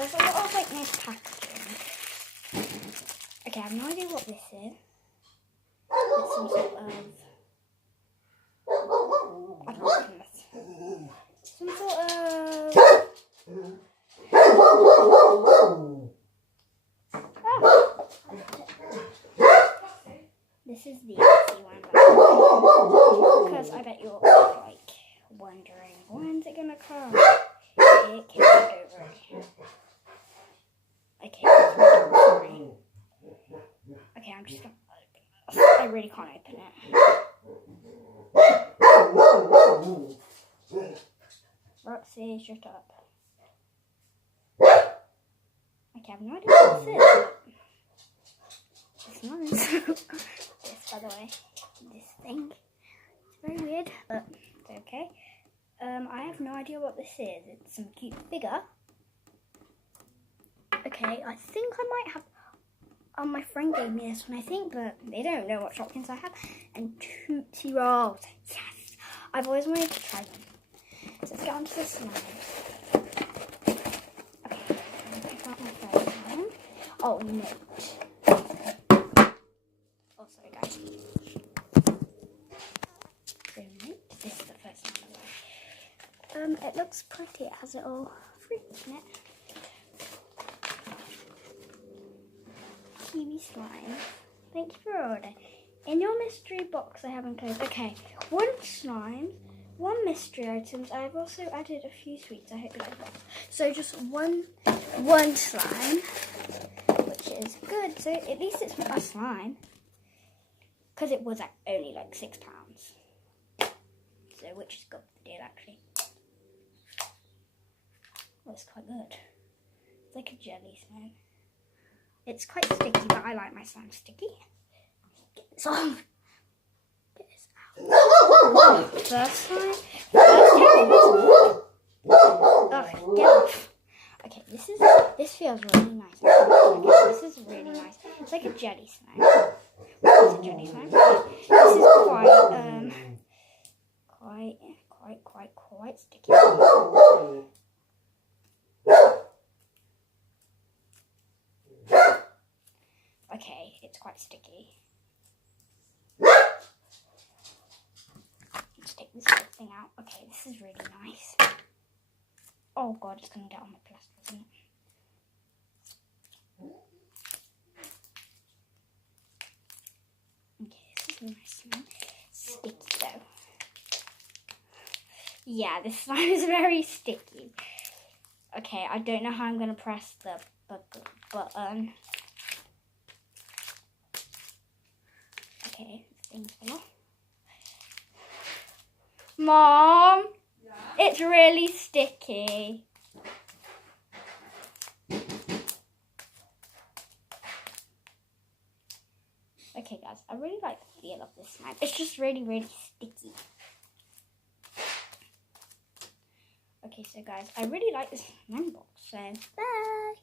There's a lot of like nice packaging. Okay, I have no idea what this is. It's some sort of... I can't open this. Some sort of... Oh. This is the easy one, because I bet you're like wondering, when's it gonna come? It came over here. Okay, sorry. Okay, I'm just gonna open it. I really can't open it. Roxy, shut up. Okay, I have no idea what this is. It's nice. This, by the way, this thing. It's very weird, but it's okay. I have no idea what this is. It's some cute figure. Okay, I think I might have... my friend gave me this one, I think, but they don't know what Shopkins I have. And Tootsie Rolls. Yes! I've always wanted to try them. So let's get on to the slime. Okay, pick out my first one. Oh, note. Oh, sorry, guys. So, note. This is the first one. It looks pretty. It has little fruits in it. Kiwi slime. Thank you for ordering. In your mystery box I have enclosed. Okay, 1 slime, 1 mystery items. I've also added a few sweets. I hope you like that. So just one slime, which is good. So at least it's a slime, because it was only like £6. So which is good deal actually. Well, it's quite good. It's like a jelly slime. It's quite sticky, but I like my slime sticky. Get this off. Get this out. First slime. Oh, get off. Okay, this feels really nice. Okay, this is really nice. It's like a jelly slime. It's a jelly slime. This is quite sticky. Okay, it's quite sticky. Let's take this whole thing out. Okay, this is really nice. Oh god, it's going to get on my plaster, isn't it? Okay, this is nice and sticky though. Yeah, this slime is very sticky. Okay, I don't know how I'm going to press the button. Okay, this thing's full. Mom, yeah? It's really sticky. Okay guys, I really like the feel of this slime. It's just really, really sticky. Okay, so guys, I really like this slime box, so bye.